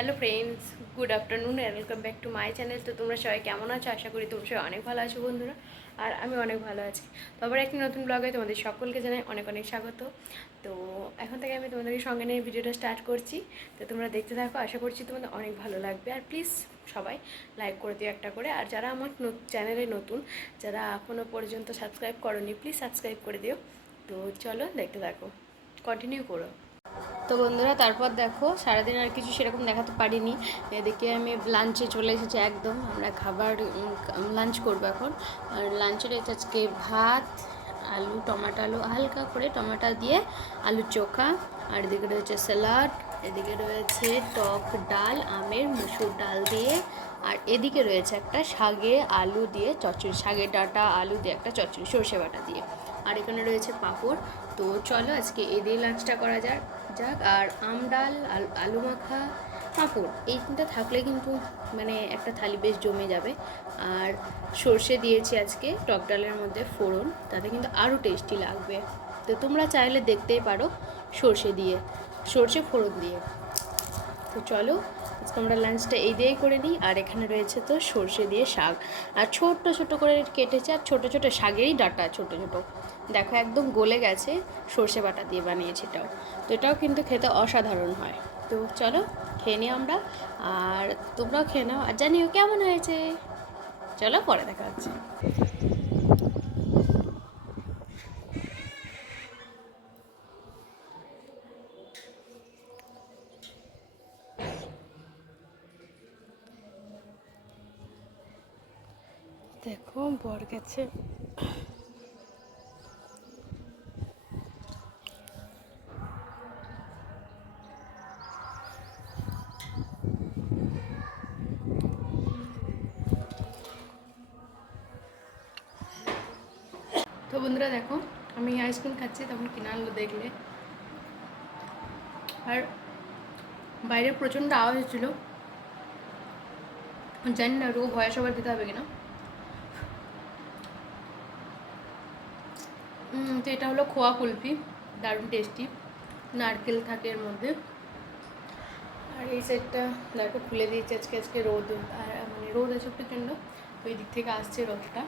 Hello friends, good afternoon and welcome back to my channel. তো তোমরা সবাই কেমন আছো? আশা করি তোমরা সবাই অনেক ভালো আছো বন্ধুরা, আর আমি অনেক ভালো আছি। তো আবার একটি নতুন ব্লগে তোমাদের সকলকে জানাই অনেক অনেক স্বাগত। তো এখন থেকে আমি তোমাদেরকে সঙ্গে নিয়ে ভিডিওটা স্টার্ট করছি। তো তোমরা দেখতে থাকো, আশা করছি তোমাদের অনেক ভালো লাগবে। আর প্লিজ সবাই লাইক করে দিও একটা করে। আর যারা আমার চ্যানেলে নতুন, যারা এখনও পর্যন্ত সাবস্ক্রাইব করোনি, প্লিজ সাবস্ক্রাইব করে দিও। তো চলো দেখতে থাকো, কন্টিনিউ করো। তো বন্ধুরা, তারপর দেখো সারাদিন আর কিছু সেরকম দেখাতে পারিনি। এদিকে আমি লাঞ্চে চলে এসেছি, একদম আমরা খাবার লাঞ্চ করবো এখন। আর লাঞ্চে রয়েছে আজকে ভাত, আলু টমাটো, আলু হালকা করে টমাটো দিয়ে আলু চোখা, আর এদিকে রয়েছে স্যালাড, এদিকে রয়েছে টক ডাল আমের মুসুর ডাল দিয়ে, আর এদিকে রয়েছে একটা শাগে আলু দিয়ে চচ্চড়ি, শাগের ডাঁটা আলু দিয়ে একটা চচ্চড়ি সর্ষে বাটা দিয়ে, আর এখানে রয়েছে পাঁপড়। তো চলো আজকে এই দিয়ে লাঞ্চটা করা যাক। আর আম ডাল, আলু মাখা, পাঁপড়, এই তিনটা থাকলে কিন্তু মানে একটা থালি বেশ জমে যাবে। আর সর্ষে দিয়েছি আজকে টক ডালের মধ্যে ফোড়ন, তাতে কিন্তু আরও টেস্টি লাগবে। তো তোমরা চাইলে দেখতেই পারো সর্ষে ফোড়ন দিয়ে। তো চলো আজকে আমরা লাঞ্চটা এই দিয়েই করে নিই। আর এখানে রয়েছে তো সর্ষে দিয়ে শাক, আর ছোট্ট ছোট করে কেটেছে, আর ছোটো ছোটো শাকেরই ডাঁটা ছোটো ছোটো, দেখো একদম গলে গেছে, সর্ষে বাটা দিয়ে বানিয়েছি এটাও। তো এটাও কিন্তু খেতে অসাধারণ হয়। তো চলো খেয়ে নিই আমরা, আর তোমরাও খেয়ে নাও আর জানিও কেমন হয়েছে। চলো পরে দেখা হচ্ছে। দেখো বর গেছে। তো বন্ধুরা দেখো, আমি আইসক্রিম খাচ্ছি, তখন কিনে আনলো দেখলে। আর বাইরে প্রচণ্ড আওয়াজ হচ্ছিল, জানি না ওটুকু ভয়েস ওভার দিতে হবে কিনা। তো এটা হলো খোয়া কুলফি, দারুণ টেস্টি, নারকেল থাকে এর মধ্যে। আর এই সাইডটা দেখো খুলে দিয়েছে, আজকে রোদ, আর মানে রোদ আছে প্রচণ্ড, ওই দিক থেকে আসছে রোদটা।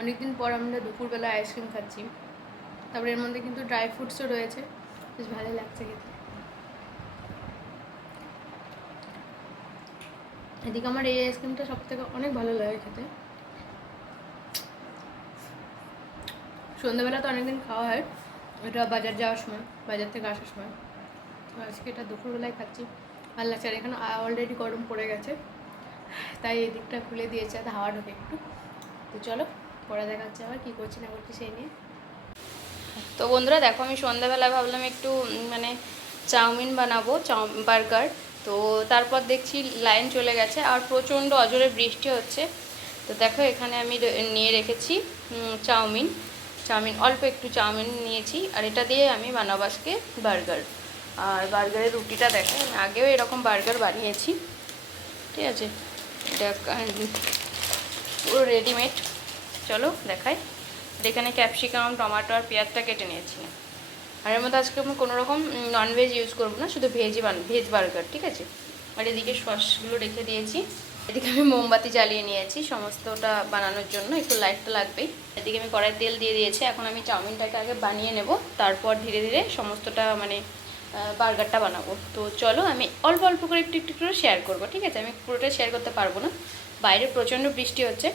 অনেকদিন পর আমরা দুপুরবেলা আইসক্রিম খাচ্ছি, তারপরে এর মধ্যে কিন্তু ড্রাই ফ্রুটসও রয়েছে, বেশ ভালোই লাগছে খেতে। এদিকে আমার এই আইসক্রিমটা সব থেকে অনেক ভালো লাগে খেতে। সন্ধ্যাবেলা তো অনেকদিন খাওয়া হয়, এটা বাজার যাওয়ার সময়, বাজার থেকে আসার সময়। তো আজকে এটা দুপুরবেলায় খাচ্ছি, ভালো লাগছে। আর এখানে অলরেডি গরম পড়ে গেছে, তাই এই দিকটা খুলে দিয়েছে, আর হাওয়া ঢোকে একটু। তো চলো পরে দেখা যাচ্ছে আবার কী করছি না করছি সেই নিয়ে। তো বন্ধুরা দেখো, আমি সন্ধ্যাবেলায় ভাবলাম একটু মানে চাউমিন বানাবো, বার্গার। তো তারপর দেখছি লাইন চলে গেছে, আর প্রচণ্ড অজোরে বৃষ্টি হচ্ছে। তো দেখো এখানে আমি নিয়ে রেখেছি চাউমিন, অল্প একটু চাউমিন নিয়েছি, আর এটা দিয়ে আমি বানাবো আজকে বার্গার। আর বার্গারের রুটিটা দেখো, আমি আগেও এরকম বার্গার বানিয়েছি, ঠিক আছে, এটা পুরো রেডিমেড। চলো দেখাই। এখানে ক্যাপসিকাম, টমেটো আর পেঁয়াজটা কেটে নিয়েছি। আর এর মধ্যে আজকে আমি কোনো রকম ননভেজ ইউজ করবো না, শুধু ভেজ বার্গার, ঠিক আছে। আর এদিকে সসগুলো রেখে দিয়েছি। এদিকে আমি মোমবাতি জ্বালিয়ে নিয়েছি সমস্তটা বানানোর জন্য, একটু লাইট তো লাগবেই। এদিকে আমি কড়াই তেল দিয়ে দিয়েছি। এখন আমি চাউমিনটাকে আগে বানিয়ে নেব, তারপর ধীরে ধীরে সমস্তটা মানে বার্গারটা বানাবো। তো চলো আমি অল্প অল্প করে একটু একটু করে শেয়ার করবো, ঠিক আছে। আমি পুরোটা শেয়ার করতে পারবো না, বাইরে প্রচণ্ড বৃষ্টি হচ্ছে।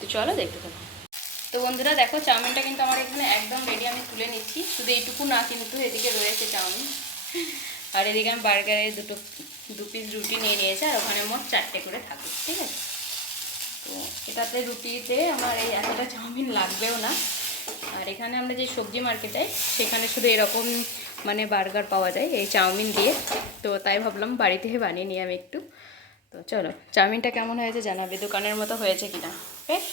তো চলো দেখতে থাকো। তো বন্ধুরা দেখো, চাউমিনটা কিন্তু আমার এখানে একদম রেডি, আমি তুলে নিচ্ছি। শুধু এইটুকু না, কিন্তু এদিকে রয়েছে চাউমিন, আর এদিকে আমি বার্গারের দু পিস রুটি নিয়ে নিয়েছি, আর ওখানে মোট 4টে করে থাকুক, ঠিক আছে। তো এটাতে রুটিতে আমার এই এতটা চাউমিন লাগবেও না। আর এখানে আমরা যে সবজি মার্কেটে, সেখানে শুধু এরকম মানে বার্গার পাওয়া যায় এই চাউমিন দিয়ে। তো তাই ভাবলাম বাড়িতে বানিয়ে নিই আমি একটু। তো চলো, চাউমিনটা কেমন হয়েছে জানাবে, দোকানের মতো হয়েছে কিনা। বেশ।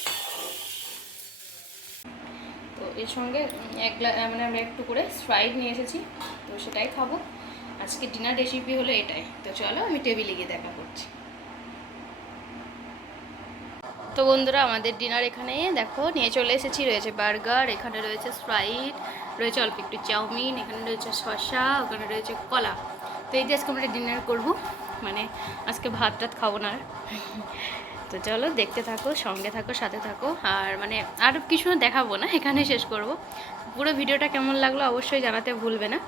তো এর সঙ্গে মানে আমি একটু করে স্প্রাইট নিয়ে এসেছি, তো সেটাই খাবো। আজকে ডিনার রেসিপি হলো এটাই। তো চলো আমি টেবিলে গিয়ে দেখা করছি। তো বন্ধুরা আমাদের ডিনার এখানে দেখো নিয়ে চলে এসেছি। রয়েছে বার্গার, এখানে রয়েছে স্প্রাইট, রয়েছে অল্প একটু চাউমিন, এখানে রয়েছে শসা, ওখানে রয়েছে কলা। তো এই যে আজকে আমরা ডিনার করবো, মানে আজকে ভাত টাত খাবো না আর। তো চলো দেখতে থাকো, সঙ্গে থাকো, সাথে থাকো। আর মানে আর কিছু দেখাবো না, এখানে শেষ করব। পুরো ভিডিওটা কেমন লাগলো অবশ্যই জানাতে ভুলবে না।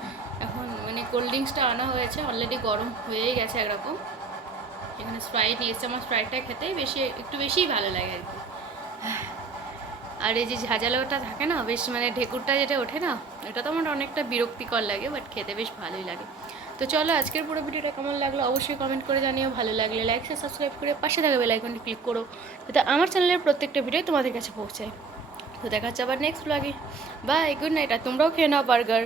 এখন মানে কোল্ড ড্রিঙ্কসটা আনা হয়েছে, অলরেডি গরম হয়েই গেছে একরকম। এখানে স্প্রাইট নিয়ে এসছে, আমার স্প্রাইটটা খেতেই একটু বেশিই ভালো লাগে আর কি। আর এই যে ঝাঁঝালোটা থাকে না, বেশ মানে ঢেকুরটা যেটা ওঠে না, ওটা তো আমার অনেকটা বিরক্তিকর লাগে, বাট খেতে বেশ ভালোই লাগে। তো চলো আজকের পুরো ভিডিওটা কেমন লাগলো অবশ্যই কমেন্ট করে জানিও। ভালো লাগলে লাইক শেয়ার সাবস্ক্রাইব করে পাশে থাকা বেল আইকনটি ক্লিক করো, যাতে আমার চ্যানেলের প্রত্যেকটা ভিডিও তোমাদের কাছে পৌঁছায়। তো দেখা হচ্ছে আবার নেক্সট ব্লগে। Bye, good night. আর তোমরাও খেয়ে নাও বার্গার।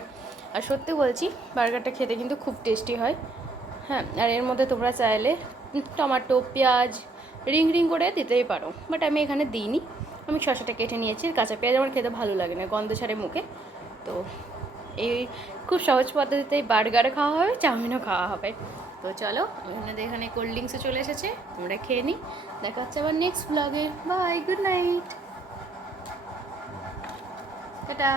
আর সত্যি বলছি, বার্গারটা খেতে কিন্তু খুব টেস্টি হয়। হ্যাঁ, আর এর মধ্যে তোমরা চাইলে টমেটো, পেঁয়াজ রিং রিং করে দিতেই পারো, বাট আমি এখানে দিইনি। আমি শসাটা কেটে নিয়েছি। কাঁচা পেঁয়াজ আমার খেতে ভালো লাগে না, গন্ধ ছাড়ে মুখে। তো এই খুব সহজ পদ্ধতিতেই বার্গার খাওয়া হবে, চাউমিনও খাওয়া হবে। তো চলো, এখানে কোল্ড ড্রিঙ্কসও চলে এসেছে, তোমরা খেয়ে নিই। দেখা হচ্ছে আবার নেক্সট ব্লগে। Bye, good night, tata.